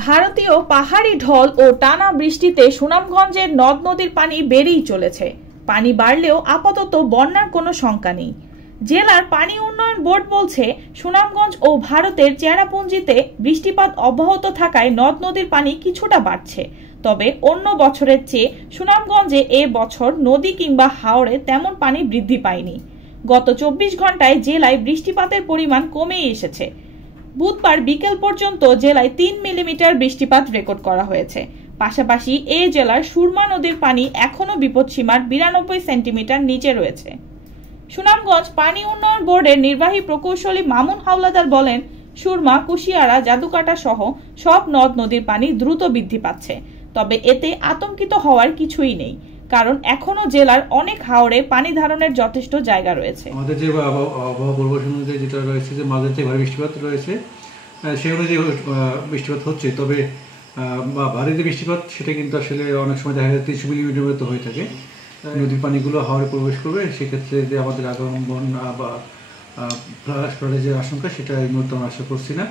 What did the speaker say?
ভারতীয় পাহাড়ি ঢল ও টানা বৃষ্টিতে সুনামগঞ্জের নদ নদীর পানি বেড়েই চলেছে। পানি বাড়লেও আপাতত বন্যার কোনো শঙ্কা নেই। জেলার পানি উন্নয়ন বোর্ড বলছে, সুনামগঞ্জ ও ভারতের চেরাপুঞ্জিতে বৃষ্টিপাত অব্যাহত থাকায় নদ নদীর পানি কিছুটা বাড়ছে। তবে অন্য বছরের চেয়ে সুনামগঞ্জে এ বছর নদী কিংবা হাওরে তেমন পানি বৃদ্ধি পায়নি। গত 24 ঘন্টায় জেলায় বৃষ্টিপাতের পরিমাণ কমেই এসেছে। বুধবার বিকেল পর্যন্ত জেলায় 3 মিলিমিটার বৃষ্টিপাত রেকর্ড করা হয়েছে। পাশাপাশি এ জেলার সুরমা নদীর পানি এখনো বিপদসীমার 92 সেন্টিমিটার নিচে রয়েছে। সুনামগঞ্জ পানি উন্নয়ন বোর্ডের নির্বাহী প্রকৌশলী মামুন হাওলাদার বলেন, সুরমা, কুশিয়ারা, জাদুকাটা সহ সব নদ নদীর পানি দ্রুত বৃদ্ধি পাচ্ছে। তবে এতে আতঙ্কিত হওয়ার কিছুই নেই, কারণ এখনো জেলার অনেক হাওরে পানি ধারণের যথেষ্ট জায়গা রয়েছে। আমাদের যে আবহাওয়া পূর্বাভাস অনুযায়ী যেটা রয়েছে যে মাঝে থেকে ভারী বৃষ্টিপাত রয়েছে, সেই অনুযায়ী বৃষ্টিপাত হচ্ছে। তবে ভারী যে বৃষ্টিপাত সেটা কিন্তু আসলে অনেক সময় দেখা যায় 30 মিলিমিটার মতো হয়ে থাকে। নদীর পানিগুলো হাওরে প্রবেশ করবে, সেক্ষেত্রে যে আমাদের আগমন বা ফ্লাডের আশঙ্কা সেটা এই মুহূর্তে আমরা আশা করছি না।